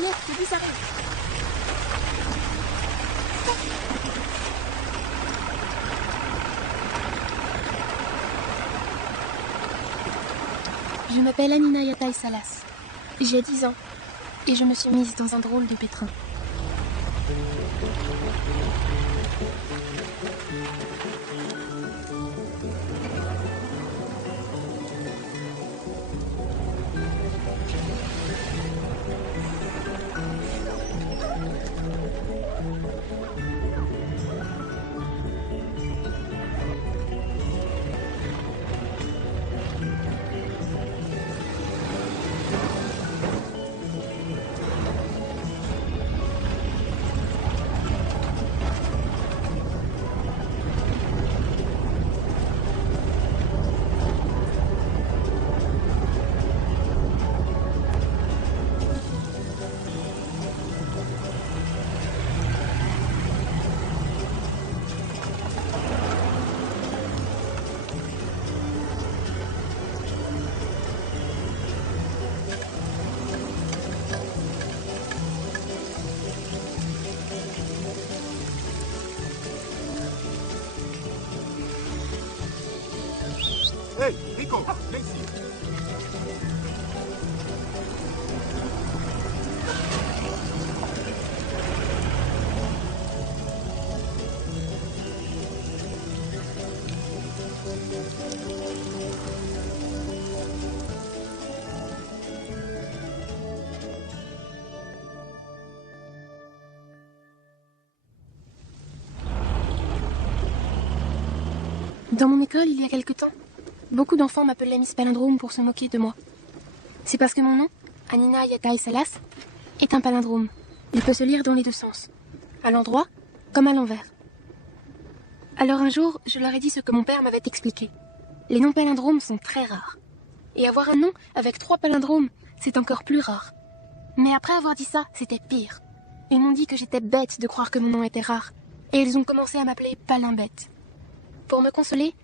y est, le bus arrive. Je m'appelle Anina Yataï Salas. J'ai 10 ans et je me suis mise dans un drôle de pétrin. Hey, Rico, viens ici. Dans mon école, il y a quelque temps, beaucoup d'enfants m'appelaient Miss Palindrome pour se moquer de moi. C'est parce que mon nom, Anina Yataï Salas, est un palindrome. Il peut se lire dans les deux sens, à l'endroit comme à l'envers. Alors un jour, je leur ai dit ce que mon père m'avait expliqué. Les noms palindromes sont très rares. Et avoir un nom avec 3 palindromes, c'est encore plus rare. Mais après avoir dit ça, c'était pire. Ils m'ont dit que j'étais bête de croire que mon nom était rare. Et ils ont commencé à m'appeler Palimbête. Pour me consoler,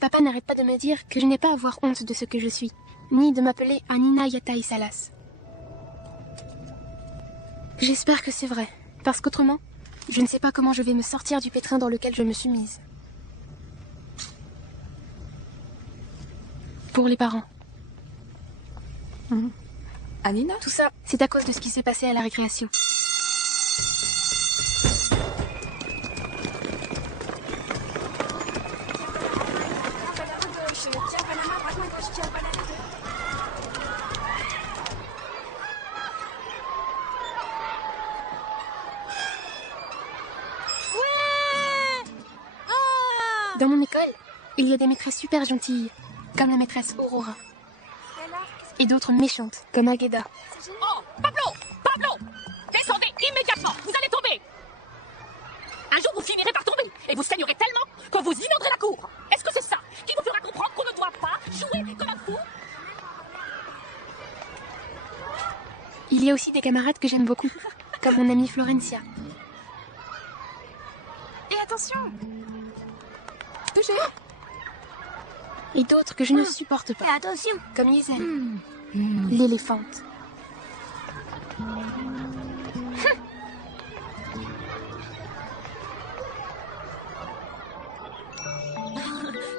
papa n'arrête pas de me dire que je n'ai pas à avoir honte de ce que je suis, ni de m'appeler Anina Yataï Salas. J'espère que c'est vrai, parce qu'autrement, je ne sais pas comment je vais me sortir du pétrin dans lequel je me suis mise. Pour les parents. Anina? Tout ça, c'est à cause de ce qui s'est passé à la récréation. Dans mon école, il y a des maîtresses super gentilles, comme la maîtresse Aurora. Et d'autres méchantes, comme Ageda. Oh, Pablo, descendez immédiatement, vous allez tomber. Un jour vous finirez par tomber, et vous saignerez tellement que vous inonderez la cour. Est-ce que c'est ça qui vous fera comprendre qu'on ne doit pas jouer comme un fou? Il y a aussi des camarades que j'aime beaucoup, comme mon amie Florencia. Et attention! Touché! Et d'autres que je ne supporte Et pas, attention. comme Yesel, l'éléphante.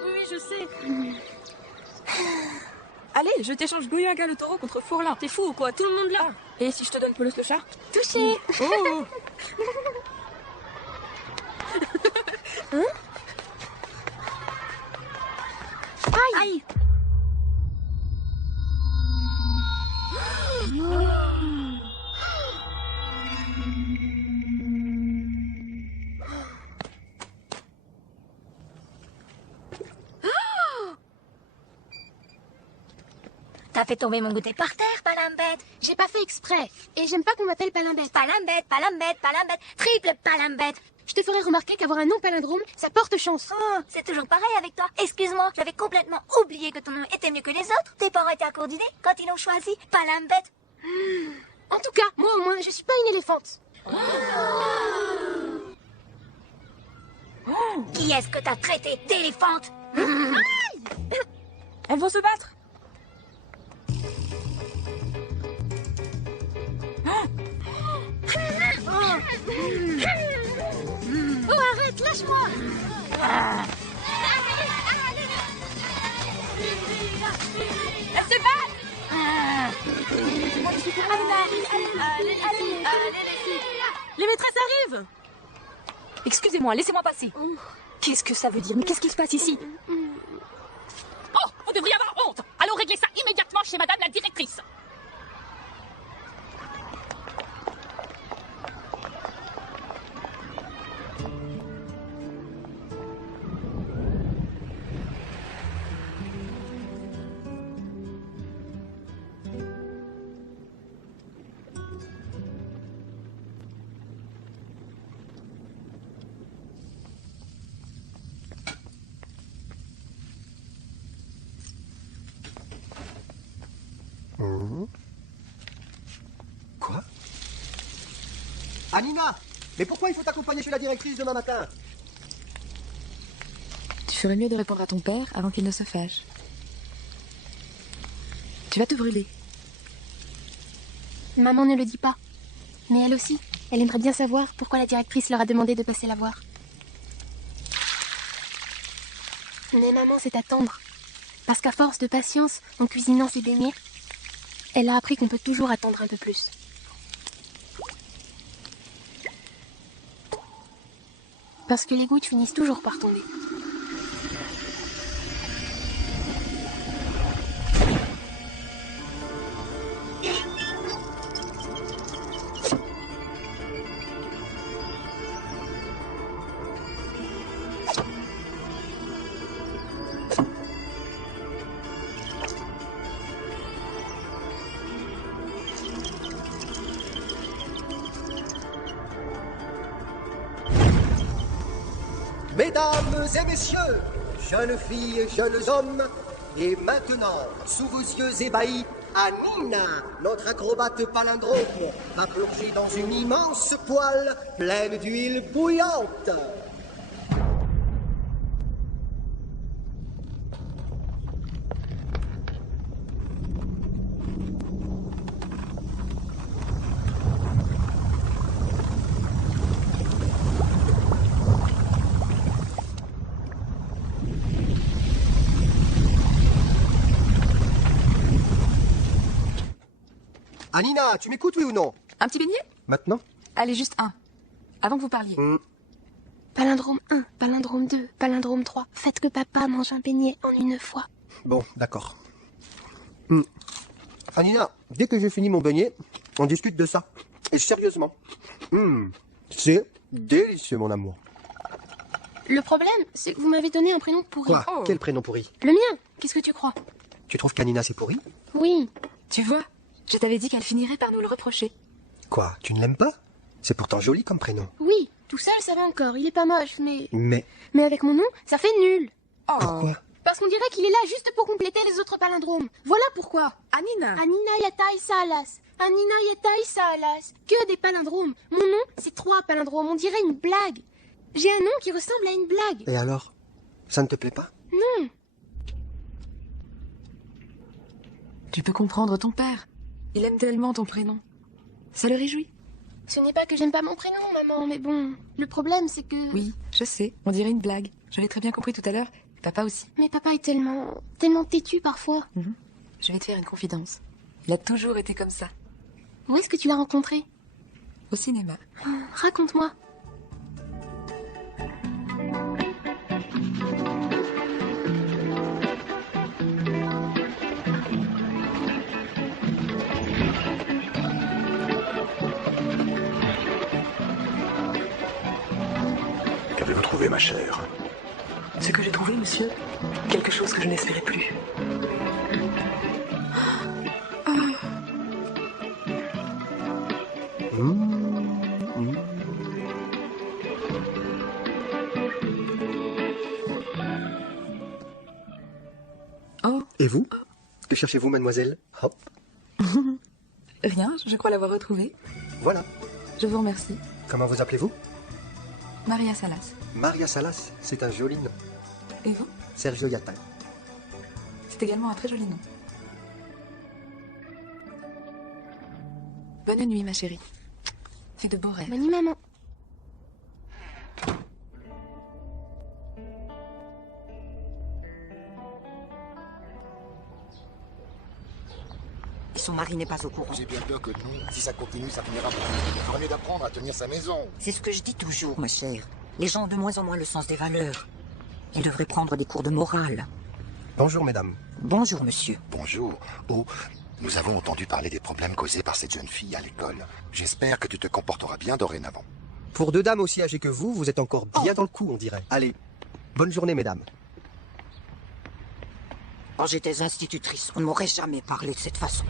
Oui, je sais. Allez, je t'échange Goyaga le taureau contre Fourlin. T'es fou ou quoi? Tout le monde là. Et si je te donne Polos le chat? Touché. Oh! Aïe. T'as fait tomber mon goûter par terre, Palimbête. J'ai pas fait exprès, et j'aime pas qu'on m'appelle Palimbête. Palimbête, Palimbête, Palimbête, triple Palimbête. Je te ferai remarquer qu'avoir un nom palindrome, ça porte chance. Oh, c'est toujours pareil avec toi. Excuse-moi, j'avais complètement oublié que ton nom était mieux que les autres. Tes parents étaient à court d'idées quand ils l'ont choisi, Palimbête. En tout cas, moi au moins, je suis pas une éléphante. Qui est-ce que t'as traité d'éléphante? Elles vont se battre. Lâche-moi. Elle se bat. Les maîtresses arrivent. Excusez-moi, laissez-moi passer. Qu'est-ce que ça veut dire? Mais qu'est-ce qui se passe ici? Oh, vous devriez avoir honte. Allons régler ça immédiatement chez madame la directrice. Quoi? Anina! Mais pourquoi il faut t'accompagner chez la directrice demain matin? Tu ferais mieux de répondre à ton père avant qu'il ne se fâche. Tu vas te brûler. Maman ne le dit pas. Mais elle aussi, elle aimerait bien savoir pourquoi la directrice leur a demandé de passer la voir. Mais maman sait attendre. Parce qu'à force de patience, en cuisinant ses beignets, elle a appris qu'on peut toujours attendre un peu plus. Parce que les gouttes finissent toujours par tomber. Mesdames et messieurs, jeunes filles et jeunes hommes, et maintenant, sous vos yeux ébahis, Anina, notre acrobate palindrome, va plonger dans une immense poêle pleine d'huile bouillante. Anina, tu m'écoutes, oui ou non? Un petit beignet? Maintenant? Allez, juste un. Avant que vous parliez. Palindrome 1, palindrome 2, palindrome 3. Faites que papa mange un beignet en une fois. Bon, d'accord. Anina, dès que j'ai fini mon beignet, on discute de ça. Et sérieusement. C'est délicieux, mon amour. Le problème, c'est que vous m'avez donné un prénom pourri. Quoi? Quel prénom pourri? Le mien. Qu'est-ce que tu crois? Tu trouves qu'Anina c'est pourri? Oui. Tu vois, je t'avais dit qu'elle finirait par nous le reprocher. Quoi? Tu ne l'aimes pas? C'est pourtant joli comme prénom. Oui, tout seul ça va encore. Il est pas moche, mais... Mais Mais avec mon nom, ça fait nul. pourquoi? Parce qu'on dirait qu'il est là juste pour compléter les autres palindromes. Voilà pourquoi. Anina! Anina Yatai Salas. Anina Yatai Salas. Que des palindromes. Mon nom, c'est 3 palindromes. On dirait une blague. J'ai un nom qui ressemble à une blague. Et alors? Ça ne te plaît pas? Non. Tu peux comprendre ton père. Il aime tellement ton prénom. Ça le réjouit. Ce n'est pas que j'aime pas mon prénom, maman, mais bon. Le problème, c'est que... Oui, je sais, on dirait une blague. Je l'ai très bien compris tout à l'heure. Papa aussi. Mais papa est tellement têtu parfois. Je vais te faire une confidence. Il a toujours été comme ça. Où est-ce que tu l'as rencontré? Au cinéma. Raconte-moi. Qu'avez-vous trouvé, ma chère? Ce que j'ai trouvé, monsieur, quelque chose que je n'espérais plus. Oh, Et vous? Que cherchez-vous, mademoiselle? Hop, rien, je crois l'avoir retrouvé. voilà. Je vous remercie. Comment vous appelez-vous? Maria Salas. Maria Salas, c'est un joli nom. Et vous? Sergio Yata. C'est également un très joli nom. Bonne nuit, ma chérie. Fais de beaux rêves. Bonne nuit, maman. son mari n'est pas au courant. J'ai bien peur que non. Si ça continue, ça finira par nous. Il ferait mieux d'apprendre à tenir sa maison. C'est ce que je dis toujours, ma chère. Les gens ont de moins en moins le sens des valeurs. Ils devraient prendre des cours de morale. Bonjour, mesdames. Bonjour, monsieur. Bonjour. Oh, nous avons entendu parler des problèmes causés par cette jeune fille à l'école. J'espère que tu te comporteras bien dorénavant. Pour deux dames aussi âgées que vous êtes encore bien dans le coup, on dirait. Allez, bonne journée, mesdames. Quand j'étais institutrice, on ne m'aurait jamais parlé de cette façon.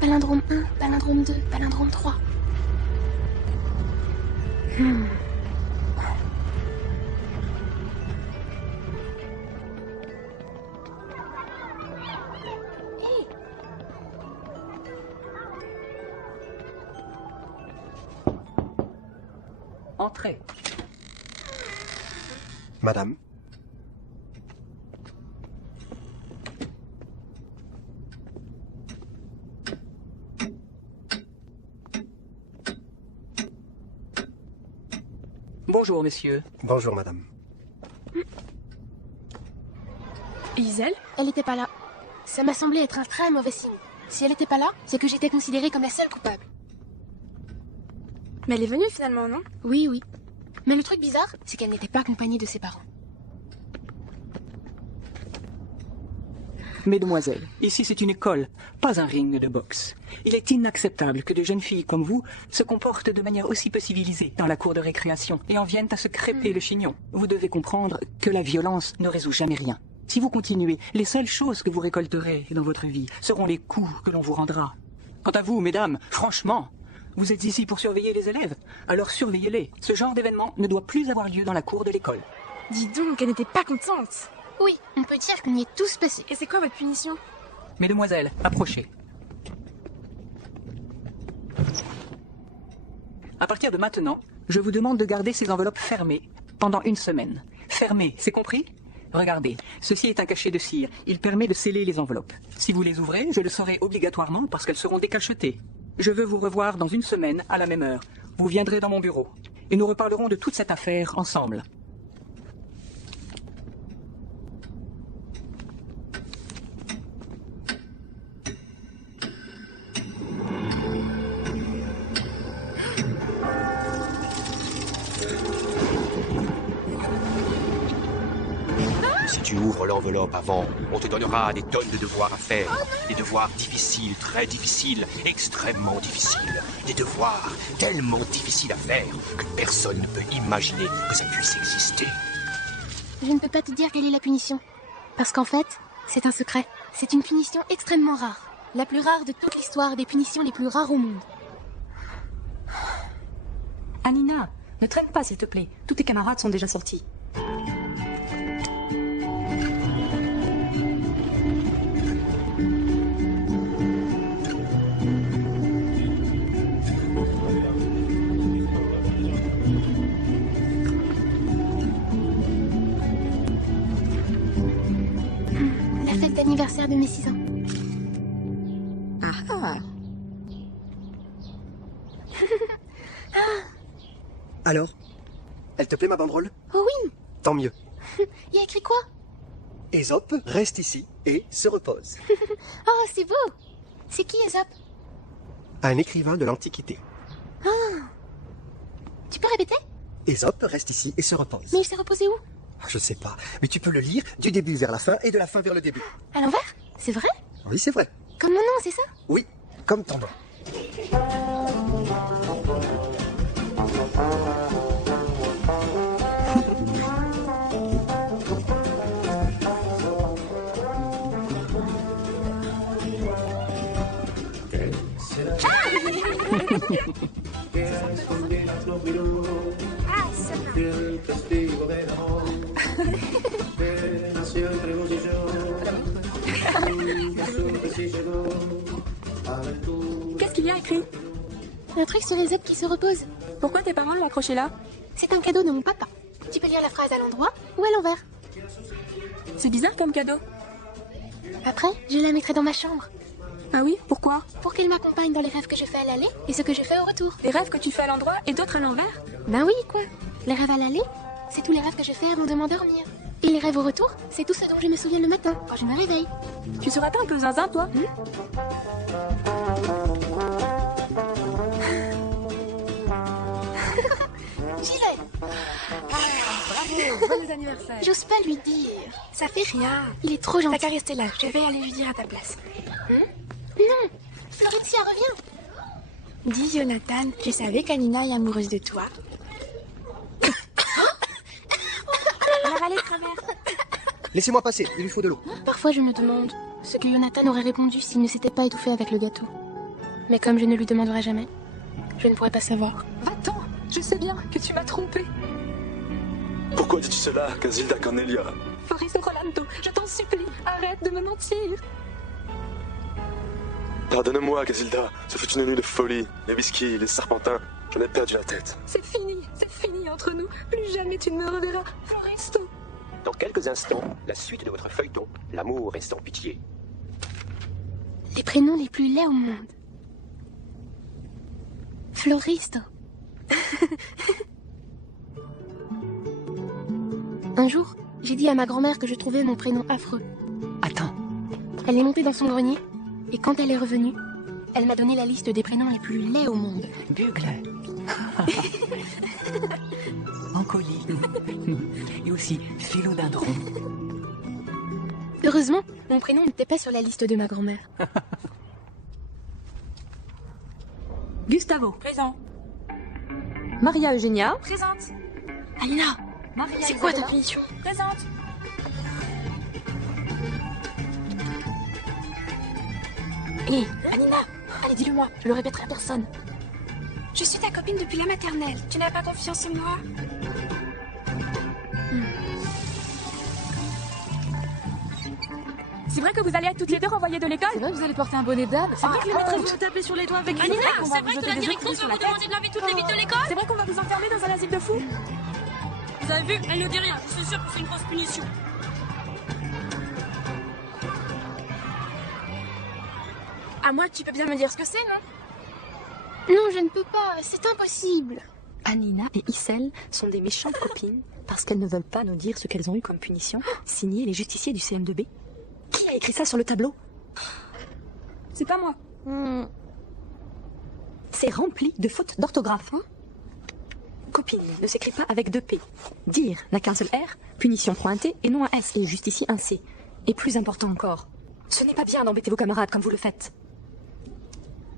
Palindrome 1, palindrome 2, palindrome 3. Entrez. Madame. Bonjour, messieurs. Bonjour, madame. Et Iselle? Elle n'était pas là. Ça m'a semblé être un très mauvais signe. Si elle n'était pas là, c'est que j'étais considérée comme la seule coupable. Mais elle est venue finalement, non? Oui, oui. Mais le truc bizarre, c'est qu'elle n'était pas accompagnée de ses parents. Mesdemoiselles, ici c'est une école, pas un ring de boxe. Il est inacceptable que de jeunes filles comme vous se comportent de manière aussi peu civilisée dans la cour de récréation et en viennent à se crêper le chignon. Vous devez comprendre que la violence ne résout jamais rien. Si vous continuez, les seules choses que vous récolterez dans votre vie seront les coups que l'on vous rendra. Quant à vous, mesdames, franchement, vous êtes ici pour surveiller les élèves, alors surveillez-les. Ce genre d'événement ne doit plus avoir lieu dans la cour de l'école. Dis donc, elle n'était pas contente. Oui, on peut dire qu'on y est tous passés. Et c'est quoi votre punition? Mesdemoiselles, approchez. À partir de maintenant, je vous demande de garder ces enveloppes fermées pendant 1 semaine. Fermées, c'est compris? Regardez, ceci est un cachet de cire. Il permet de sceller les enveloppes. Si vous les ouvrez, je le saurai obligatoirement parce qu'elles seront décachetées. Je veux vous revoir dans 1 semaine à la même heure. Vous viendrez dans mon bureau et nous reparlerons de toute cette affaire ensemble. Si tu ouvres l'enveloppe avant, on te donnera des tonnes de devoirs à faire. Des devoirs difficiles, très difficiles, extrêmement difficiles. Des devoirs tellement difficiles à faire que personne ne peut imaginer que ça puisse exister. Je ne peux pas te dire quelle est la punition. Parce qu'en fait, c'est un secret. C'est une punition extrêmement rare. La plus rare de toute l'histoire des punitions les plus rares au monde. Anina, ne traîne pas s'il te plaît. Tous tes camarades sont déjà sortis. La fête d'anniversaire de mes 6 ans. Ah. Alors, elle te plaît ma banderole? Oh oui. Tant mieux. Il y a écrit quoi? Ésope reste ici et se repose. Oh, c'est beau. C'est qui Ésope? Un écrivain de l'Antiquité. Ah. Tu peux répéter? Ésope reste ici et se repose. Mais il s'est reposé où? Je sais pas, mais tu peux le lire du début vers la fin et de la fin vers le début. À l'envers? C'est vrai? Oui, c'est vrai. Comme mon nom, c'est ça? Oui, comme ton nom. Qu'est-ce qu'il y a écrit? Un truc sur Ésope qui se repose. Pourquoi tes parents l'ont accroché là? C'est un cadeau de mon papa. Tu peux lire la phrase à l'endroit ou à l'envers. C'est bizarre comme cadeau. Après, je la mettrai dans ma chambre. Ah oui? Pourquoi? Pour qu'elle m'accompagne dans les rêves que je fais à l'aller et ce que je fais au retour. Les rêves que tu fais à l'endroit et d'autres à l'envers? Ben oui, quoi. Les rêves à l'aller c'est tous les rêves que je fais avant de m'endormir. Et les rêves au retour, c'est tout ce dont je me souviens le matin, quand je me réveille. Tu seras un peu zinzin, toi? J'y vais. Bravo, joyeux anniversaire. J'ose pas lui dire. Ça fait rien. Il est trop gentil. T'as qu'à rester là, je vais aller lui dire à ta place. Non, Florencia revient. Dis Jonathan, je savais qu'Anina est amoureuse de toi. Alors allez, traverse. Laissez-moi passer, il lui faut de l'eau. Parfois je me demande ce que Jonathan aurait répondu s'il ne s'était pas étouffé avec le gâteau. Mais comme je ne lui demanderai jamais, je ne pourrai pas savoir. Va-t'en, je sais bien que tu m'as trompé. Pourquoi dis-tu cela, Casilda Cornelia? Fausto Rolando, je t'en supplie, arrête de me mentir. Pardonne-moi, Casilda. Ce fut une nuit de folie. Les whisky, les serpentins. J'en ai perdu la tête. C'est fini entre nous. Plus jamais tu ne me reverras, Floristo. Dans quelques instants, la suite de votre feuilleton, l'amour est sans pitié. Les prénoms les plus laids au monde. Floristo. Un jour, j'ai dit à ma grand-mère que je trouvais mon prénom affreux. Attends. Elle est montée dans son grenier, et quand elle est revenue, elle m'a donné la liste des prénoms les plus laids au monde. Bugle. Ancoli. Et aussi philodendron. Heureusement, mon prénom n'était pas sur la liste de ma grand-mère. Gustavo. Présent. Maria Eugenia. Présente. Alina, Maria c'est quoi ta Isabella. punition? Présente. Hé, Alina, allez dis-le-moi, je le répéterai à personne. Je suis ta copine depuis la maternelle. Tu n'as pas confiance en moi? C'est vrai que vous allez être toutes les deux renvoyées de l'école? C'est vrai que vous allez porter un bonnet d'âne. C'est vrai que les maîtresses vont taper sur les doigts avec Anina, qu'on c'est va vrai vous que jeter la des directrice sur va la vous tête. demander de laver toutes les vitres de l'école? C'est vrai qu'on va vous enfermer dans un asile de fous? Vous avez vu, elle ne dit rien. Je suis sûre que c'est une grosse punition. À moi, tu peux bien me dire ce que c'est, non? Non, je ne peux pas, c'est impossible. Anina et Issel sont des méchantes copines parce qu'elles ne veulent pas nous dire ce qu'elles ont eu comme punition. Signé les justiciers du CM2B. Qui a écrit ça sur le tableau? C'est pas moi. C'est rempli de fautes d'orthographe. Copine ne s'écrit pas avec 2 P. Dire n'a qu'un seul R, punition prend un T et non un S et justicier un C. Et plus important encore, ce n'est pas bien d'embêter vos camarades comme vous le faites.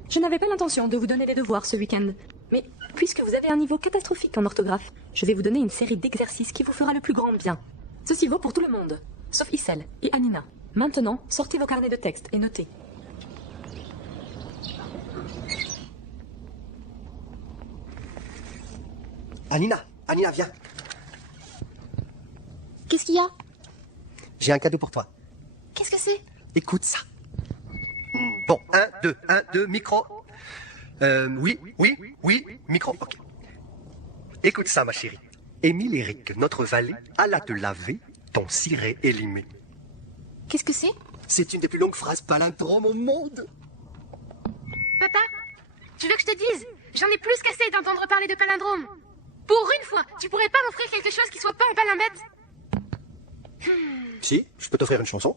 Je n'avais pas l'intention de vous donner des devoirs ce week-end. Mais puisque vous avez un niveau catastrophique en orthographe, je vais vous donner une série d'exercices qui vous fera le plus grand bien. Ceci vaut pour tout le monde, sauf Issel et Anina. Maintenant, sortez vos carnets de texte et notez. Anina, viens. Qu'est-ce qu'il y a? J'ai un cadeau pour toi. Qu'est-ce que c'est? Écoute ça. Bon, 1, 2, micro. Oui, micro, ok. Écoute ça, ma chérie. Émile Eric, notre valet, alla te laver, ton ciré élimé. Qu'est-ce que c'est? C'est une des plus longues phrases palindromes au monde. Papa, tu veux que je te dise? J'en ai plus qu'assez d'entendre parler de palindrome. Pour une fois, tu pourrais pas m'offrir quelque chose qui soit pas un palimbète? Si, je peux t'offrir une chanson.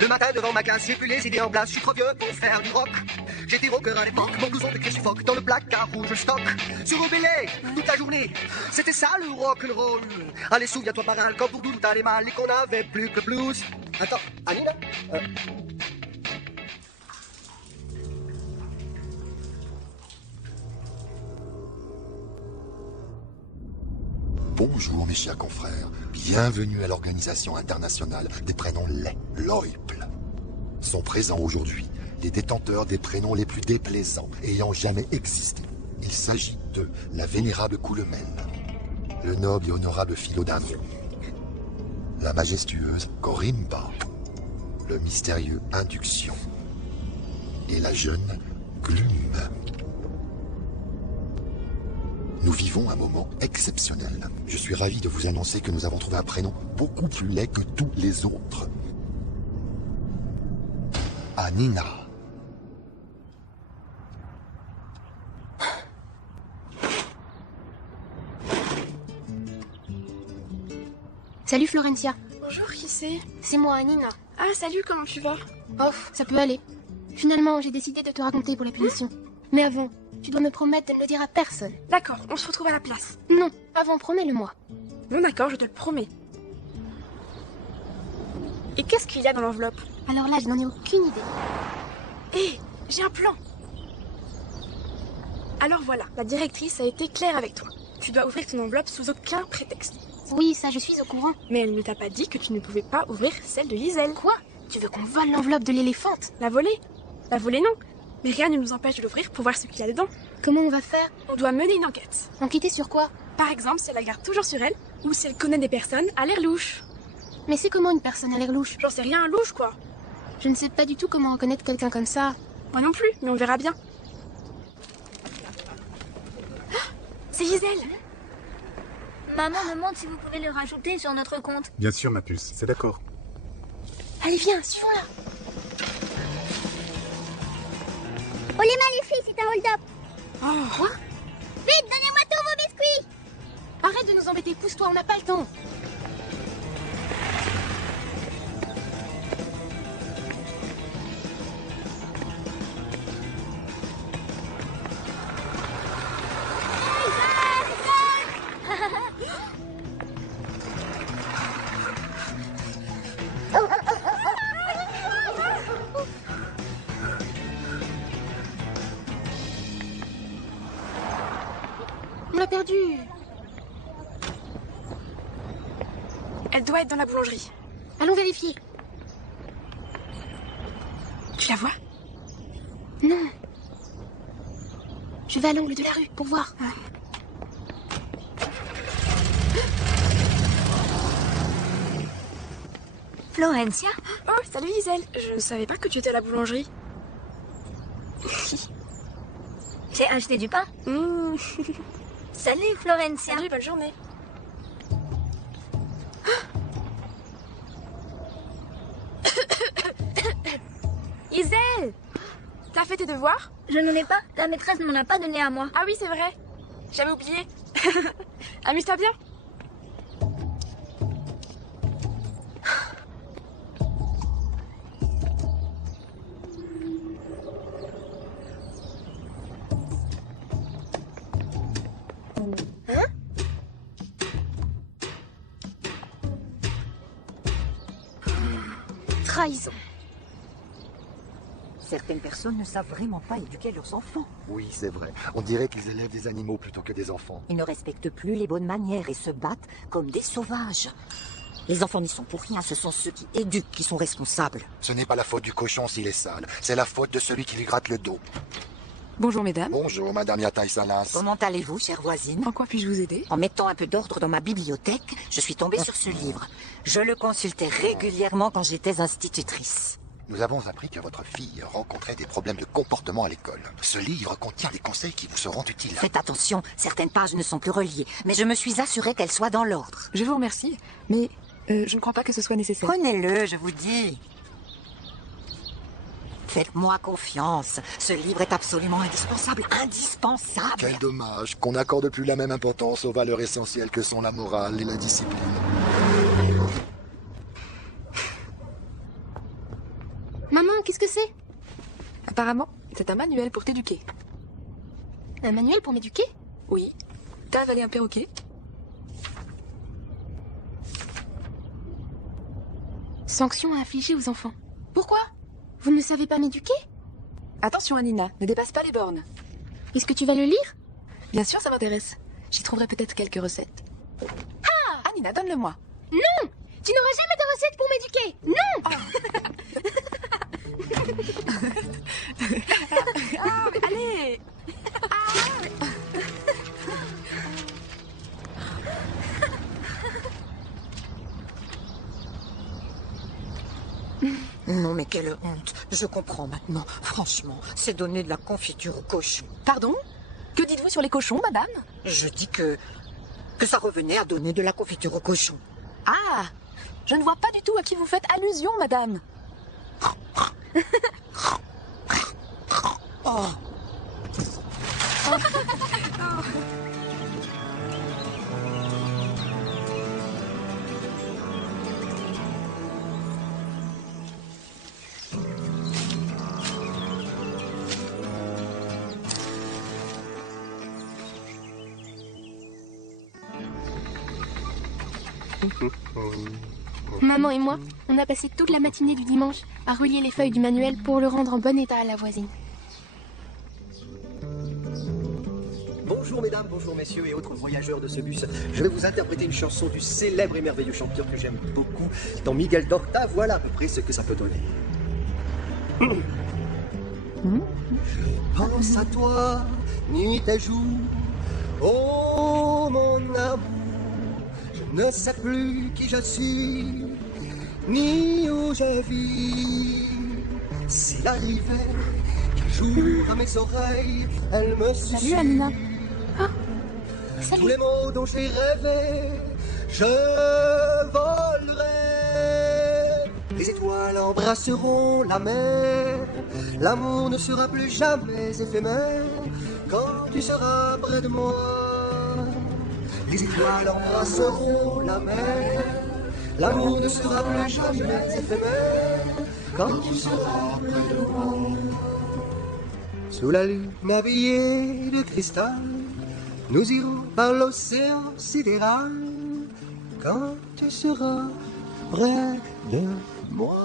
Le matin, devant ma case, j'ai plus les idées en place. Je suis trop vieux pour faire du rock. J'étais rocker à l'époque, mon blouson de Crucifoque dans le placard rouge stock. Sur Obélé, toute la journée. C'était ça le rock'n'roll. Allez, souviens-toi par un quand pour nous tout allait mal et qu'on avait plus que le blues. Attends, Anina Bonjour mes chers confrères, bienvenue à l'Organisation internationale des prénoms laids, l'OIPL. Sont présents aujourd'hui les détenteurs des prénoms les plus déplaisants ayant jamais existé. Il s'agit de la vénérable Coulemelle, le noble et honorable Philodendron, la majestueuse Corimba, le mystérieux Induction et la jeune Glume. Nous vivons un moment exceptionnel. Je suis ravi de vous annoncer que nous avons trouvé un prénom beaucoup plus laid que tous les autres. À Nina. Salut Florencia. Bonjour, qui c'est? C'est moi, Nina. Ah, salut, comment tu vas? Oh, ça peut aller. Finalement, j'ai décidé de te raconter pour la punition. Mais avant, tu dois me promettre de ne le dire à personne. D'accord, on se retrouve à la place. Non, avant, promets-le-moi. Bon d'accord, je te le promets. Et qu'est-ce qu'il y a dans l'enveloppe? Alors là, je n'en ai aucune idée. Hé, j'ai un plan. Alors voilà, la directrice a été claire avec toi. Tu dois ouvrir ton enveloppe sous aucun prétexte. Oui, ça, je suis au courant. Mais elle ne t'a pas dit que tu ne pouvais pas ouvrir celle de Gisèle. Quoi? Tu veux qu'on vole l'enveloppe de l'éléphante? La voler? La voler non. Mais rien ne nous empêche de l'ouvrir pour voir ce qu'il y a dedans. Comment on va faire? On doit mener une enquête. Enquêter sur quoi? Par exemple, si elle la garde toujours sur elle, ou si elle connaît des personnes à l'air louche. Mais c'est comment une personne à l'air louche? J'en sais rien, louche quoi. Je ne sais pas du tout comment reconnaître quelqu'un comme ça. Moi non plus, mais on verra bien. Ah, c'est Gisèle. Maman demande si vous pouvez le rajouter sur notre compte. Bien sûr, ma puce, c'est d'accord. Allez, viens, suivons-la. Oh les maléfiques, c'est un hold-up. Oh. Quoi? Vite, donnez-moi tous vos biscuits. Arrête de nous embêter, pousse-toi, on n'a pas le temps. On l'a perdu. Elle doit être dans la boulangerie. Allons vérifier. Tu la vois? Non. Je vais à l'angle de la rue pour voir. Florencia? Oh, salut Gisèle. Je ne savais pas que tu étais à la boulangerie. J'ai acheté du pain. Salut Florencia. Salut, bonne journée. Gisèle! T'as fait tes devoirs? Je n'en ai pas. La maîtresse ne m'en a pas donné à moi. Ah oui, c'est vrai. J'avais oublié. Amuse-toi bien. Trahison. Certaines personnes ne savent vraiment pas éduquer leurs enfants. Oui, c'est vrai. On dirait qu'ils élèvent des animaux plutôt que des enfants. Ils ne respectent plus les bonnes manières et se battent comme des sauvages. Les enfants n'y sont pour rien, ce sont ceux qui éduquent qui sont responsables. Ce n'est pas la faute du cochon s'il est sale, c'est la faute de celui qui lui gratte le dos. Bonjour mesdames. Bonjour, Madame Yataï Salas. Comment allez-vous, chère voisine? En quoi puis-je vous aider? En mettant un peu d'ordre dans ma bibliothèque, je suis tombée sur ce livre. Je le consultais régulièrement quand j'étais institutrice. Nous avons appris que votre fille rencontrait des problèmes de comportement à l'école. Ce livre contient des conseils qui vous seront utiles. Faites attention, certaines pages ne sont plus reliées, mais je me suis assurée qu'elles soient dans l'ordre. Je vous remercie, mais je ne crois pas que ce soit nécessaire. Prenez-le, je vous dis. Faites-moi confiance. Ce livre est absolument indispensable. Indispensable. Quel dommage qu'on n'accorde plus la même importance aux valeurs essentielles que sont la morale et la discipline. Maman, qu'est-ce que c'est? Apparemment, c'est un manuel pour t'éduquer. Un manuel pour m'éduquer? Oui. T'as avalé un perroquet? Sanction à infliger aux enfants. Pourquoi? Vous ne savez pas m'éduquer? Attention Anina, ne dépasse pas les bornes. Est-ce que tu vas le lire? Bien sûr, ça m'intéresse. J'y trouverai peut-être quelques recettes. Ah! Anina, donne-le-moi. Non! Tu n'auras jamais de recette pour m'éduquer! Non! Ah, mais allez! Non mais quelle honte. Je comprends maintenant. Franchement, c'est donner de la confiture au cochon. Pardon? Que dites-vous sur les cochons, madame? Je dis que ça revenait à donner de la confiture au cochon. Ah! Je ne vois pas du tout à qui vous faites allusion, madame. Oh. Maman et moi, on a passé toute la matinée du dimanche à relier les feuilles du manuel pour le rendre en bon état à la voisine. Bonjour mesdames, bonjour messieurs et autres voyageurs de ce bus. Je vais vous interpréter une chanson du célèbre et merveilleux chanteur que j'aime beaucoup, Don Miguel d'Horta. Voilà à peu près ce que ça peut donner. Je pense à toi, nuit et jour, oh mon amour. Je ne sais plus qui je suis, ni où je vis. S'il arrivait qu'un jour à mes oreilles, elle me susurre. Salut Anna. Oh, salut. Tous les mots dont j'ai rêvé, je volerai. Les étoiles embrasseront la mer. L'amour ne sera plus jamais éphémère quand tu seras près de moi. Les étoiles embrasseront la mer. L'amour ne sera plus jamais éphémère quand tu seras près de moi. Sous la lune habillée de cristal, nous irons par l'océan sidéral quand tu seras près de moi.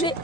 Mais...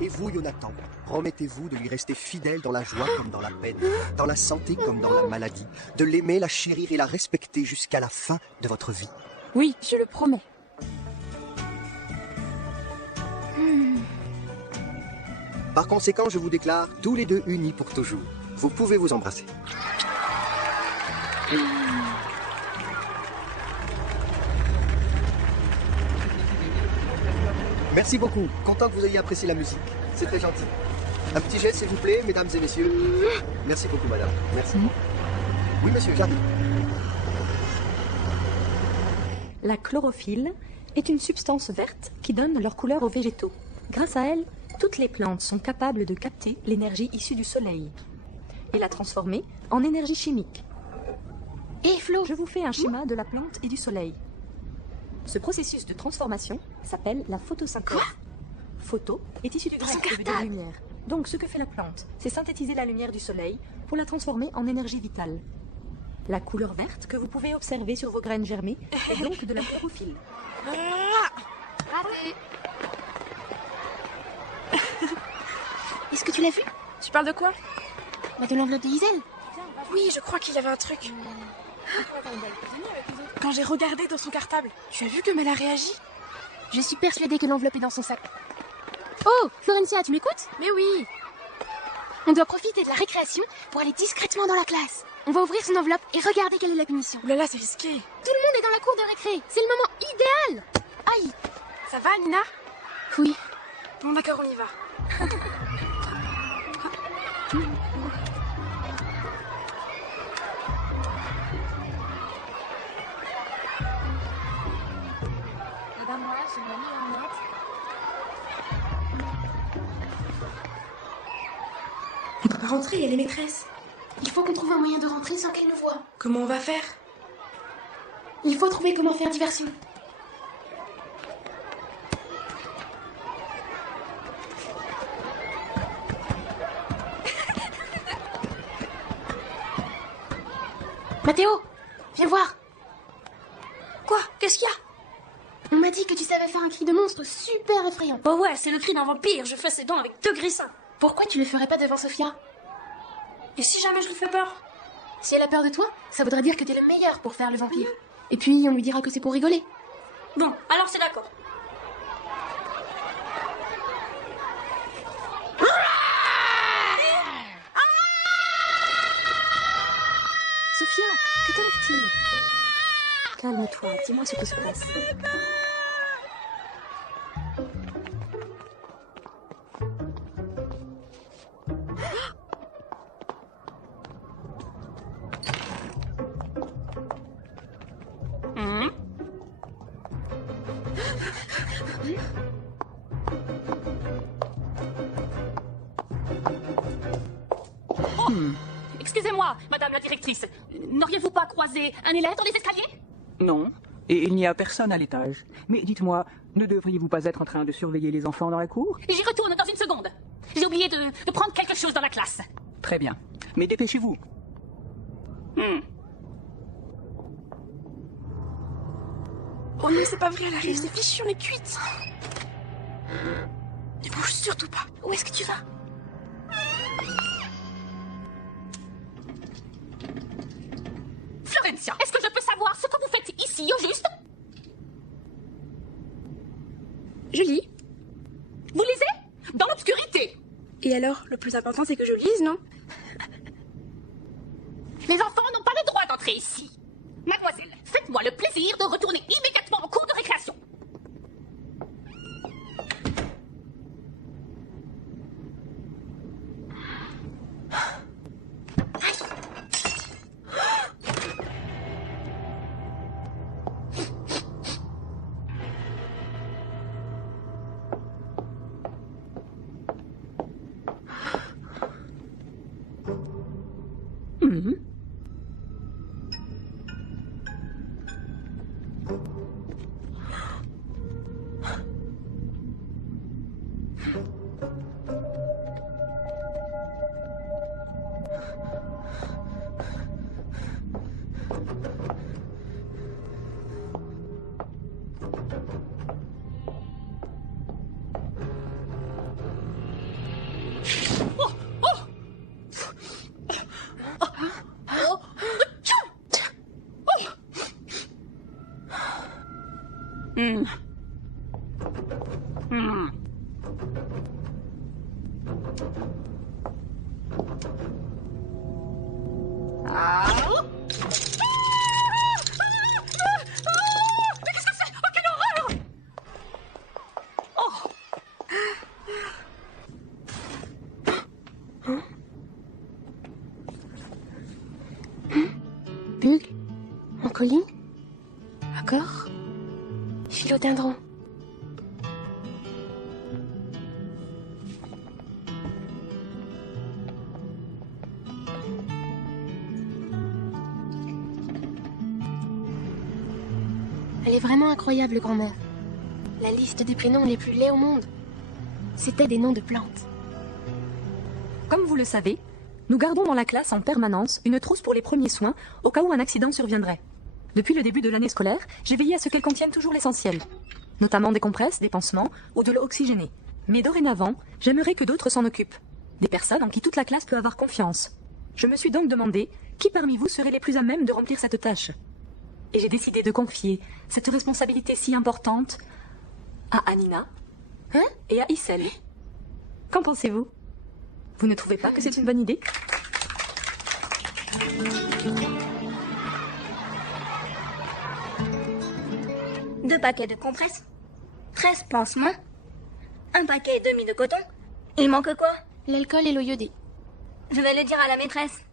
Et vous, Jonathan, promettez-vous de lui rester fidèle dans la joie comme dans la peine, dans la santé comme dans la maladie, de l'aimer, la chérir et la respecter jusqu'à la fin de votre vie? Oui, je le promets. Par conséquent, je vous déclare tous les deux unis pour toujours. Vous pouvez vous embrasser. Merci beaucoup. Content que vous ayez apprécié la musique. C'est très gentil. Un petit geste, s'il vous plaît, mesdames et messieurs. Merci beaucoup, madame. Merci. Oui, monsieur, j'arrive. La chlorophylle est une substance verte qui donne leur couleur aux végétaux. Grâce à elle, toutes les plantes sont capables de capter l'énergie issue du soleil et la transformer en énergie chimique. Et Flo, je vous fais un schéma de la plante et du soleil. Ce processus de transformation s'appelle la photosynthèse. Quoi? Photo est issu du grec et veut dire lumière. Donc ce que fait la plante, c'est synthétiser la lumière du soleil pour la transformer en énergie vitale. La couleur verte que vous pouvez observer sur vos graines germées est donc de la chlorophylle. Est-ce que tu l'as vu? Tu parles de quoi? De l'enveloppe de Isel. Oui, je crois qu'il y avait un truc. Quand j'ai regardé dans son cartable, tu as vu comme elle a réagi? Je suis persuadée que l'enveloppe est dans son sac. Oh, Florencia, tu m'écoutes? Mais oui. On doit profiter de la récréation pour aller discrètement dans la classe. On va ouvrir son enveloppe et regarder quelle est la punition. Oulala, c'est risqué. Tout le monde est dans la cour de récré. C'est le moment idéal. Aïe. Ça va, Nina? Oui. Bon, d'accord, on y va. Madame, je m'ai mis en note. On peut pas rentrer, il y a les maîtresses. Il faut qu'on trouve un moyen de rentrer sans qu'elle nous voie. Comment on va faire? Il faut trouver comment faire diversion. Mathéo, viens voir. Quoi? Qu'est-ce qu'il y a? On m'a dit que tu savais faire un cri de monstre super effrayant. Oh ouais, c'est le cri d'un vampire. Je fais ses dents avec 2 grissins. Pourquoi tu le ferais pas devant Sophia? Et si jamais je lui fais peur? Si elle a peur de toi, ça voudra dire que t'es le meilleur pour faire le vampire. Et puis, on lui dira que c'est pour rigoler. Bon, alors c'est d'accord. Sophia, que t'arrive-t-il? Calme-toi, dis-moi ce qui se passe. Excusez-moi, madame la directrice. N'auriez-vous pas croisé un élève dans les escaliers? Non, et il n'y a personne à l'étage. Mais dites-moi, ne devriez-vous pas être en train de surveiller les enfants dans la cour? J'y retourne dans une seconde. J'ai oublié de prendre quelque chose dans la classe. Très bien. Mais dépêchez-vous. Oh non, c'est pas vrai, elle arrive, c'est fichu, on est cuite. Ne bouge surtout pas. Où est-ce que tu vas? Florencia, est-ce que je peux savoir ce que vous faites ici, au juste? Je lis. Vous lisez? Dans l'obscurité. Et alors, le plus important, c'est que je lise, non? Les enfants n'ont pas le droit d'entrer ici. Mademoiselle, faites-moi le plaisir de retourner immédiatement en cours de récréation. Bugle, Oncoline, Accord, Philodendron. Elle est vraiment incroyable, grand-mère. La liste des prénoms les plus laids au monde. C'était des noms de plantes. Comme vous le savez, nous gardons dans la classe en permanence une trousse pour les premiers soins au cas où un accident surviendrait. Depuis le début de l'année scolaire, j'ai veillé à ce qu'elle contienne toujours l'essentiel, notamment des compresses, des pansements ou de l'eau oxygénée. Mais dorénavant, j'aimerais que d'autres s'en occupent, des personnes en qui toute la classe peut avoir confiance. Je me suis donc demandé qui parmi vous serait les plus à même de remplir cette tâche. Et j'ai décidé de confier cette responsabilité si importante à Anina et à Issel. Qu'en pensez-vous? Vous ne trouvez pas que c'est une bonne idée? Deux paquets de compresses. 13 pansements, un paquet et demi de coton. Il manque quoi? L'alcool et l'eau iodée. Je vais le dire à la maîtresse.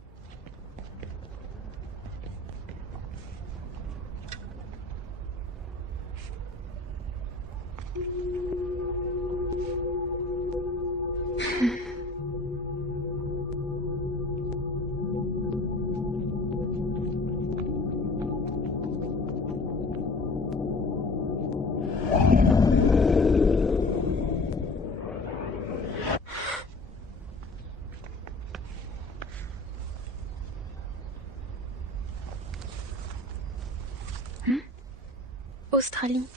Australie.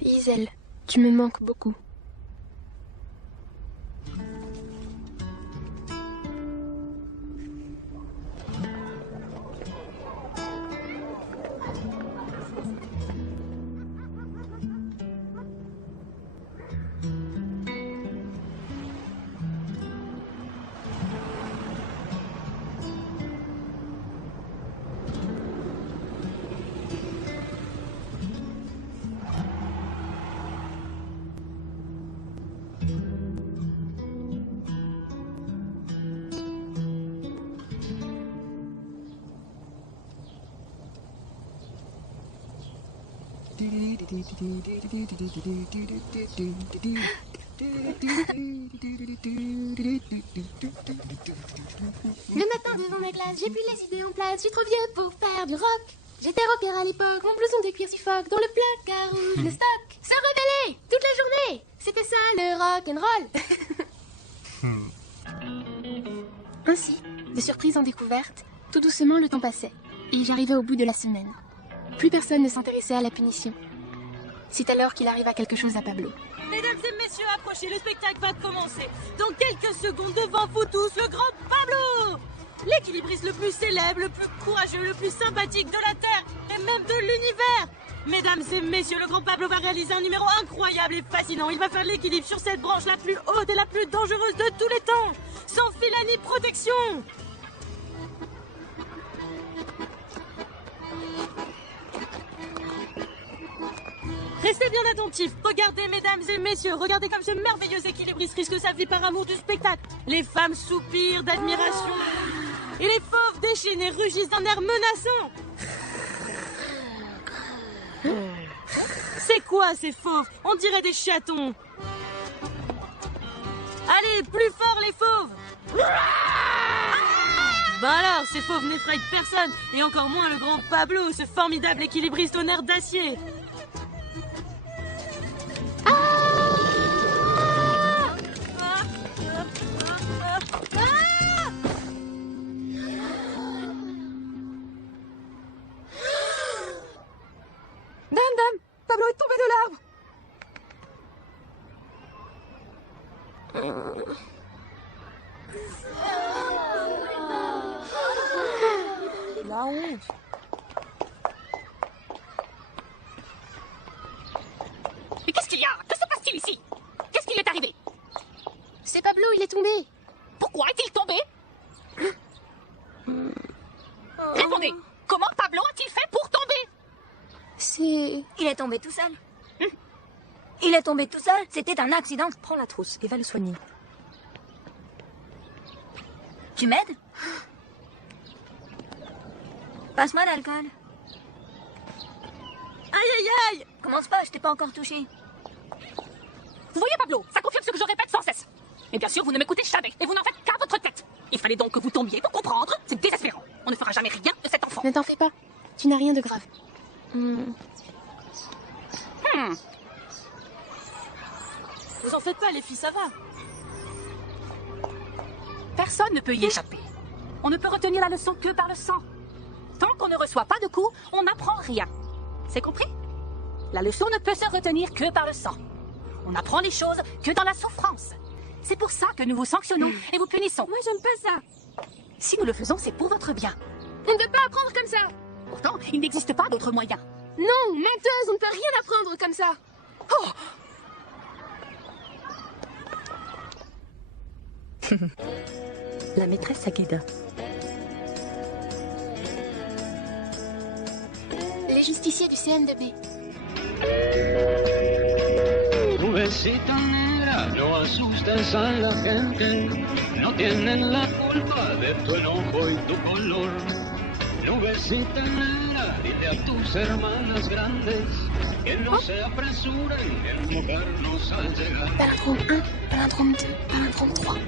Isel, tu me manques beaucoup. Le matin devant ma classe, j'ai plus les idées en place. Je suis trop vieux pour faire du rock. J'étais rocker à l'époque, mon blouson de cuir suffoque. Dans le placard rouge, le stock. Se rebeller toute la journée. C'était ça le rock'n'roll. Ainsi, de surprise en découverte, tout doucement le temps passait. Et j'arrivais au bout de la semaine. Plus personne ne s'intéressait à la punition. C'est alors qu'il arriva quelque chose à Pablo. Mesdames et messieurs, approchez, le spectacle va commencer. Dans quelques secondes, devant vous tous, le grand Pablo! L'équilibriste le plus célèbre, le plus courageux, le plus sympathique de la Terre et même de l'univers. Mesdames et messieurs, le grand Pablo va réaliser un numéro incroyable et fascinant. Il va faire l'équilibre sur cette branche la plus haute et la plus dangereuse de tous les temps, sans filet ni protection. Restez bien attentifs. Regardez, mesdames et messieurs, regardez comme ce merveilleux équilibriste risque sa vie par amour du spectacle. Les femmes soupirent d'admiration et les fauves déchaînés rugissent d'un air menaçant. C'est quoi ces fauves? On dirait des chatons. Allez, plus fort les fauves! Ben alors, ces fauves n'effraient personne, et encore moins le grand Pablo, ce formidable équilibriste au nerf d'acier. Dame, Pablo est tombé de l'arbre. La honte. Mais qu'est-ce qu'il y a? Que se passe-t-il ici? Qu'est-ce qui lui est arrivé? C'est Pablo, il est tombé. Pourquoi est-il tombé? Répondez. Comment Pablo a-t-il fait pour tomber? Il est tombé tout seul. Il est tombé tout seul. C'était un accident. Prends la trousse et va le soigner. Tu m'aides? Passe-moi l'alcool. Aïe, aïe, aïe! Commence pas, je t'ai pas encore touché. Vous voyez, Pablo, ça confirme ce que je répète sans cesse. Et bien sûr, vous ne m'écoutez jamais, et vous n'en faites qu'à votre tête. Il fallait donc que vous tombiez pour comprendre. C'est désespérant. On ne fera jamais rien de cet enfant. Ne t'en fais pas. Tu n'as rien de grave. Vous en faites pas, les filles, ça va. Personne ne peut y échapper. On ne peut retenir la leçon que par le sang. Tant qu'on ne reçoit pas de coups, on n'apprend rien. C'est compris? La leçon ne peut se retenir que par le sang. On n'apprend les choses que dans la souffrance. C'est pour ça que nous vous sanctionnons et vous punissons. Moi, j'aime pas ça. Si nous le faisons, c'est pour votre bien. On ne peut pas apprendre comme ça. Pourtant, il n'existe pas d'autre moyen. Non, menteuse, on ne peut rien apprendre comme ça. Oh! La maîtresse Agueda. justicier du CN2B. Nubecita negra, no asustes a la gente, no tienen la culpa de tu enojo y tu color. Nubecita negra, dile a tus hermanas grandes que no se apresuren en mojarnos al llegar. Palindrome 1, palindrome 2, palindrome 3.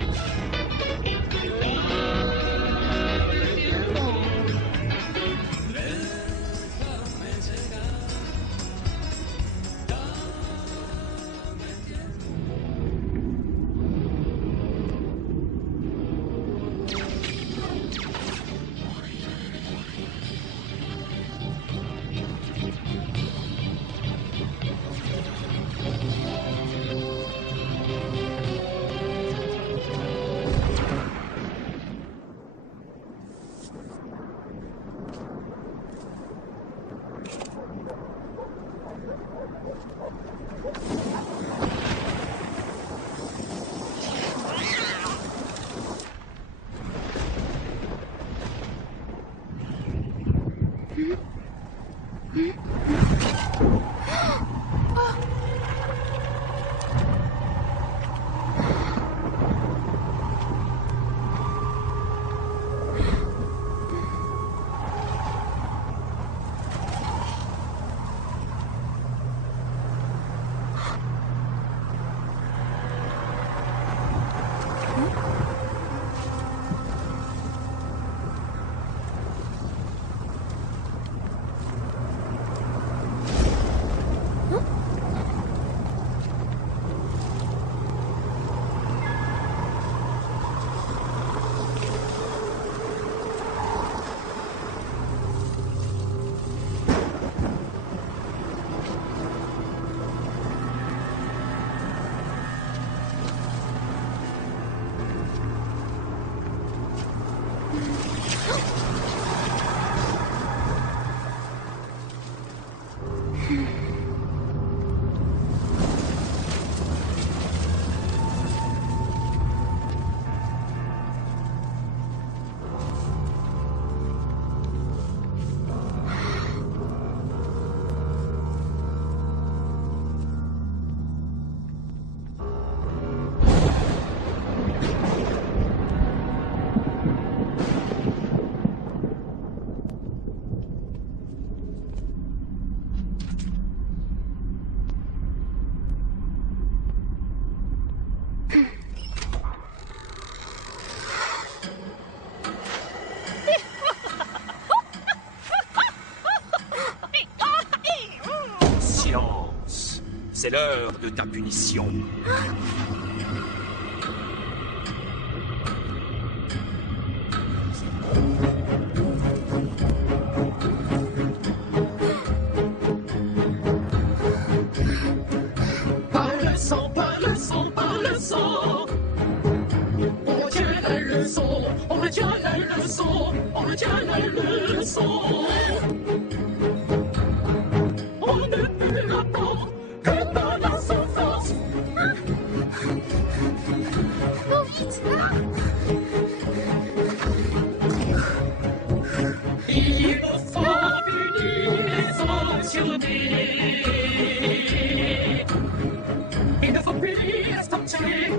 C'est l'heure de ta punition. Par le sang, par le sang, par le sang. On retient la leçon, on retient la leçon, on retient la leçon. On ne peut apprendre que par la souffrance. Oh, vite! Il faut punir les sanctionner. Il ne faut plus les sanctionner.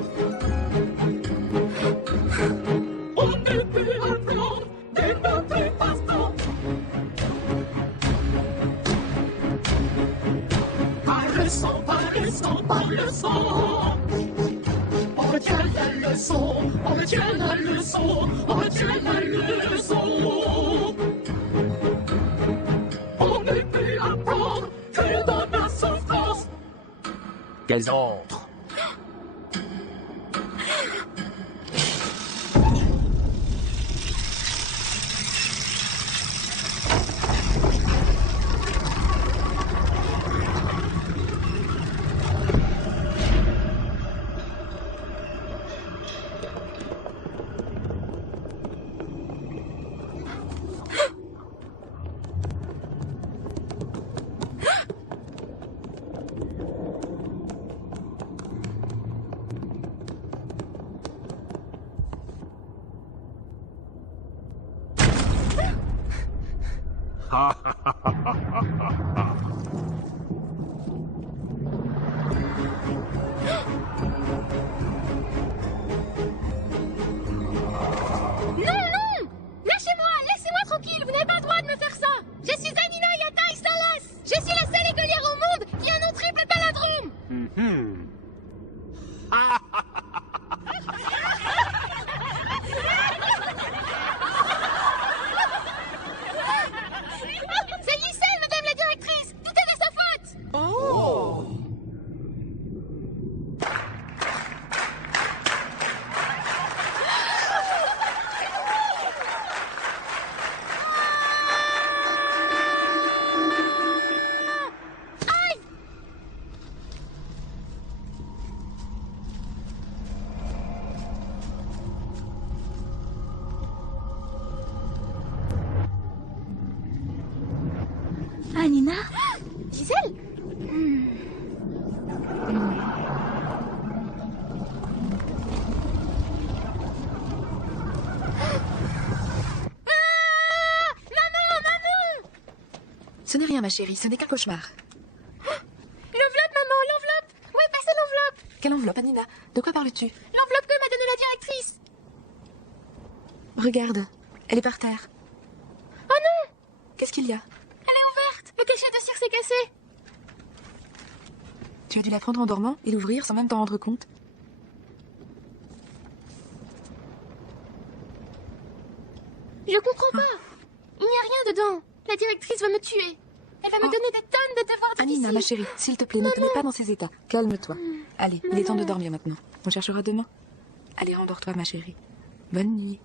On ne peut apprendre de notre passe-temps. Par le sang, par le sang, par le sang. On retient la leçon, on retient la leçon, on retient la leçon. On ne peut apprendre que dans la souffrance. Qu'elles entrent. Non! Lâchez-moi! Laissez-moi tranquille! Vous n'avez pas le droit de me faire ça! Je suis Anina Yatai Salas! Je suis la seule écolière au monde qui a un triple palindrome! C'est Gisèle, madame la directrice! Tout est de sa faute! Oh! Anina? Gisèle? Ce n'est rien, ma chérie, ce n'est qu'un cauchemar. L'enveloppe, maman, l'enveloppe! Où est passée l'enveloppe? Quelle enveloppe, Anina? De quoi parles-tu? L'enveloppe que m'a donnée la directrice! Regarde, elle est par terre. Oh non! Qu'est-ce qu'il y a? Elle est ouverte! Le cachet de cire s'est cassé! Tu as dû la prendre en dormant et l'ouvrir sans même t'en rendre compte. Je comprends pas! Il n'y a rien dedans! La directrice va me tuer! Elle va me donner des tonnes de devoirs difficiles! Anina, ma chérie, s'il te plaît, ne te mets pas dans ces états. Calme-toi. Allez, il est temps de dormir maintenant. On cherchera demain. Allez, rendors-toi, ma chérie. Bonne nuit.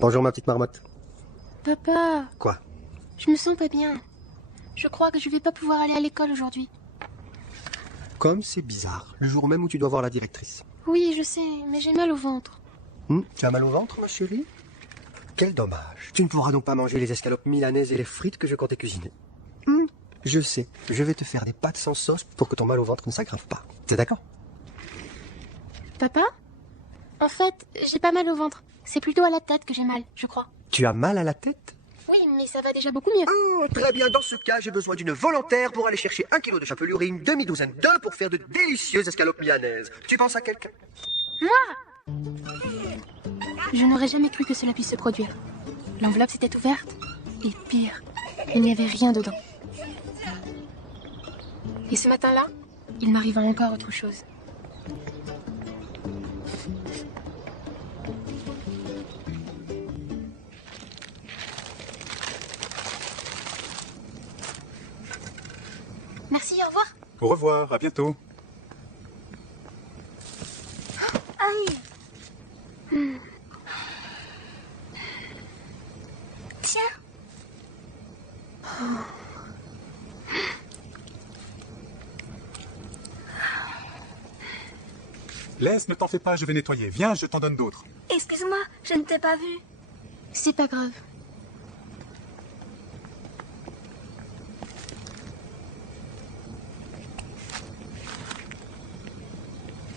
Bonjour ma petite marmotte. Papa, Quoi? je me sens pas bien. Je crois que je vais pas pouvoir aller à l'école aujourd'hui. Comme c'est bizarre, le jour même où tu dois voir la directrice. Oui, je sais, mais j'ai mal au ventre. Tu as mal au ventre, ma chérie? Quel dommage. Tu ne pourras donc pas manger les escalopes milanaises et les frites que je comptais cuisiner. Je sais, je vais te faire des pâtes sans sauce pour que ton mal au ventre ne s'aggrave pas. T'es d'accord? Papa? En fait, j'ai pas mal au ventre. C'est plutôt à la tête que j'ai mal, je crois. Tu as mal à la tête? Oui, mais ça va déjà beaucoup mieux. Oh, très bien. Dans ce cas, j'ai besoin d'une volontaire pour aller chercher 1 kilo de chapelure et une demi-douzaine d'œufs pour faire de délicieuses escalopes milanaises. Tu penses à quelqu'un? Moi? Je n'aurais jamais cru que cela puisse se produire. L'enveloppe s'était ouverte. Et pire, il n'y avait rien dedans. Et ce matin-là, il m'arriva encore autre chose. Merci, au revoir. Au revoir, à bientôt. Aïe. Tiens. Laisse, ne t'en fais pas, je vais nettoyer. Viens, je t'en donne d'autres. Excuse-moi, je ne t'ai pas vu. C'est pas grave.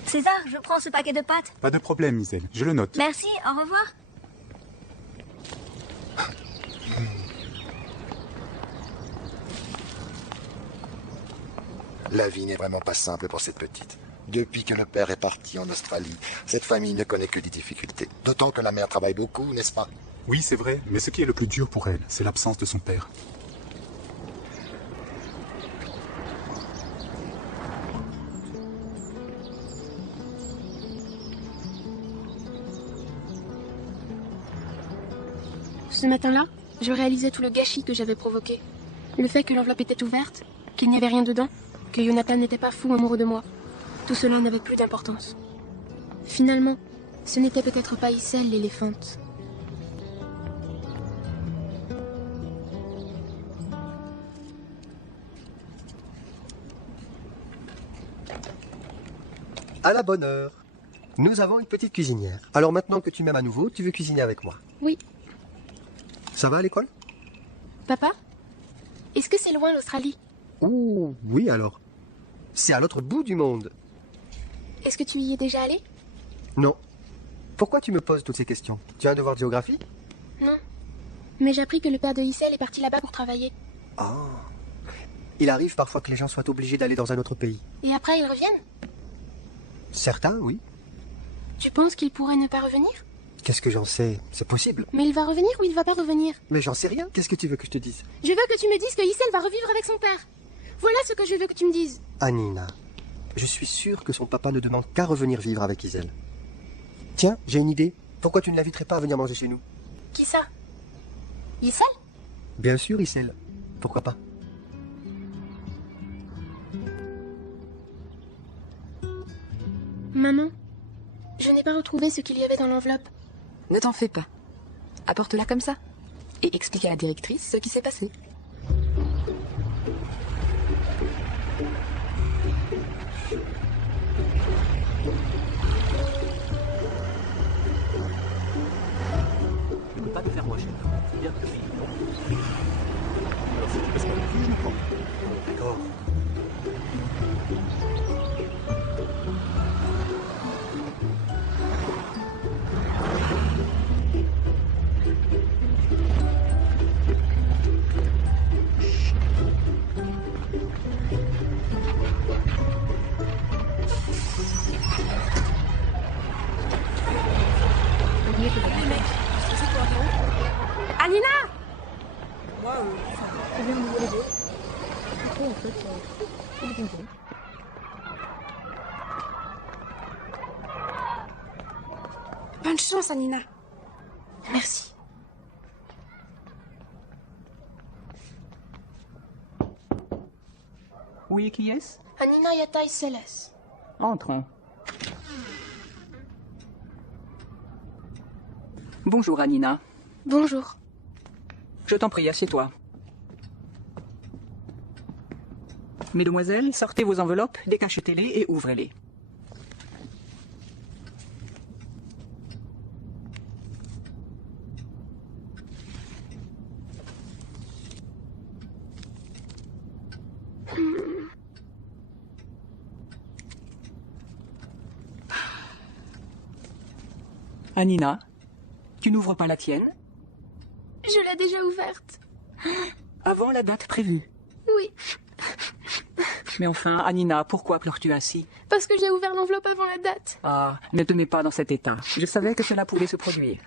César, je prends ce paquet de pâtes. Pas de problème, Iselle, je le note. Merci, au revoir. La vie n'est vraiment pas simple pour cette petite. Depuis que le père est parti en Australie, cette famille ne connaît que des difficultés. D'autant que la mère travaille beaucoup, n'est-ce pas? Oui, c'est vrai, mais ce qui est le plus dur pour elle, c'est l'absence de son père. Ce matin-là, je réalisais tout le gâchis que j'avais provoqué. Le fait que l'enveloppe était ouverte, qu'il n'y avait rien dedans, que Jonathan n'était pas fou amoureux de moi. Tout cela n'avait plus d'importance. Finalement, ce n'était peut-être pas Issel l'éléphante. À la bonne heure. Nous avons une petite cuisinière. Alors maintenant que tu m'aimes à nouveau, tu veux cuisiner avec moi? Oui. Ça va à l'école? Papa? Est-ce que c'est loin l'Australie? Oh, oui alors. C'est à l'autre bout du monde. Est-ce que tu y es déjà allé? Non. Pourquoi tu me poses toutes ces questions? Tu as un devoir de géographie? Non. Mais j'ai appris que le père de Issel est parti là-bas pour travailler. Ah. Il arrive parfois que les gens soient obligés d'aller dans un autre pays. Et après, ils reviennent? Certains, oui. Tu penses qu'il pourrait ne pas revenir? Qu'est-ce que j'en sais? C'est possible. Mais il va revenir ou il va pas revenir? Mais j'en sais rien. Qu'est-ce que tu veux que je te dise? Je veux que tu me dises que Issel va revivre avec son père. Voilà ce que je veux que tu me dises. Anina, je suis sûr que son papa ne demande qu'à revenir vivre avec Issel. Tiens, j'ai une idée. Pourquoi tu ne l'inviterais pas à venir manger chez nous? Qui ça? Issel? Bien sûr, Issel. Pourquoi pas? Maman, je n'ai pas retrouvé ce qu'il y avait dans l'enveloppe. Ne t'en fais pas. Apporte-la comme ça. Et explique à la directrice ce qui s'est passé. Tu ne peux pas te faire mocher. C'est bien que oui. Alors si tu passes pas le prix, je me prends. D'accord. Anina! Bonne chance, Anina. Merci. Oui, qui est-ce? Anina Yatai Seles. Entre. Bonjour, Anina. Bonjour. Je t'en prie, assieds-toi. Mesdemoiselles, sortez vos enveloppes, décachetez-les et ouvrez-les. Anina, tu n'ouvres pas la tienne? Je l'ai déjà ouverte. Avant la date prévue. Oui. Mais enfin, Anina, pourquoi pleures-tu ainsi? Parce que j'ai ouvert l'enveloppe avant la date. Ah, ne te mets pas dans cet état. Je savais que cela pouvait se produire.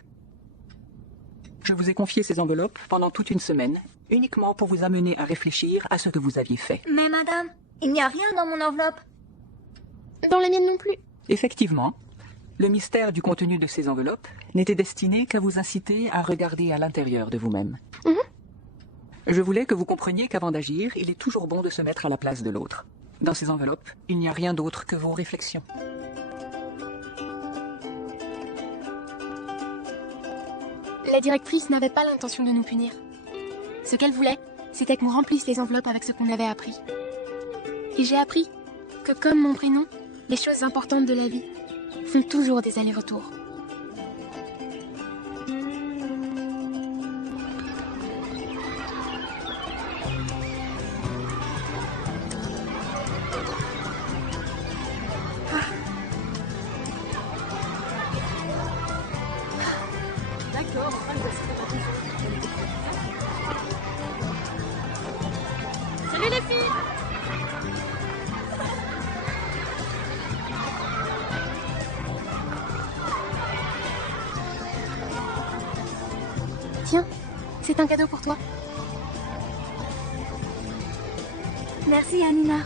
Je vous ai confié ces enveloppes pendant toute une semaine, uniquement pour vous amener à réfléchir à ce que vous aviez fait. Mais madame, il n'y a rien dans mon enveloppe. Dans la mienne non plus. Effectivement, le mystère du contenu de ces enveloppes n'était destiné qu'à vous inciter à regarder à l'intérieur de vous-même. Je voulais que vous compreniez qu'avant d'agir, il est toujours bon de se mettre à la place de l'autre. Dans ces enveloppes, il n'y a rien d'autre que vos réflexions. La directrice n'avait pas l'intention de nous punir. Ce qu'elle voulait, c'était qu'on remplisse les enveloppes avec ce qu'on avait appris. Et j'ai appris que, comme mon prénom, les choses importantes de la vie font toujours des allers-retours. D'accord, enfin, il va se faire. Salut les filles! Tiens, c'est un cadeau pour toi. Merci, Anina.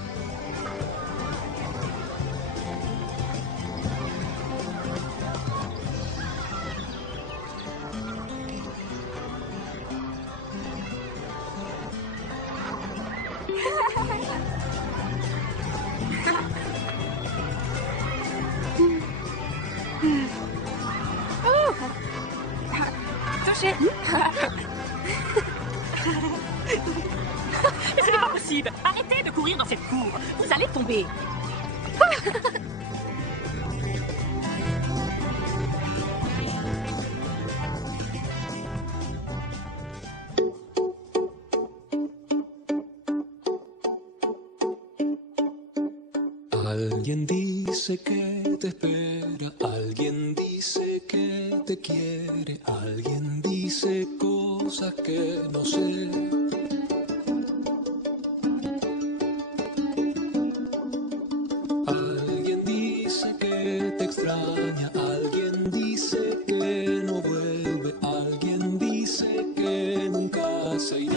touché. Mais ce n'est pas possible. Arrêtez de courir dans cette cour. Vous allez tomber. Alguien dice que te espera, alguien dice que te quiere, alguien dice cosas que no sé. Alguien dice que te extraña, alguien dice que no vuelve, alguien dice que nunca se irá.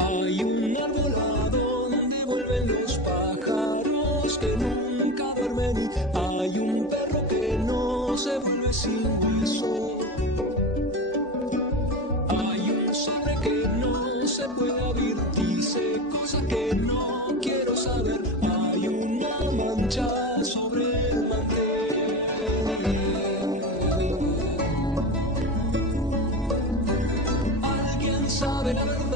Hay un árbol a donde vuelven los pájaros que nunca duermen. Hay un perro que no se vuelve sin hueso. Hay un sobre que no se puede abrir. Dice cosas que no quiero saber. Hay una mancha sobre el mantel. ¿Alguien sabe la verdad?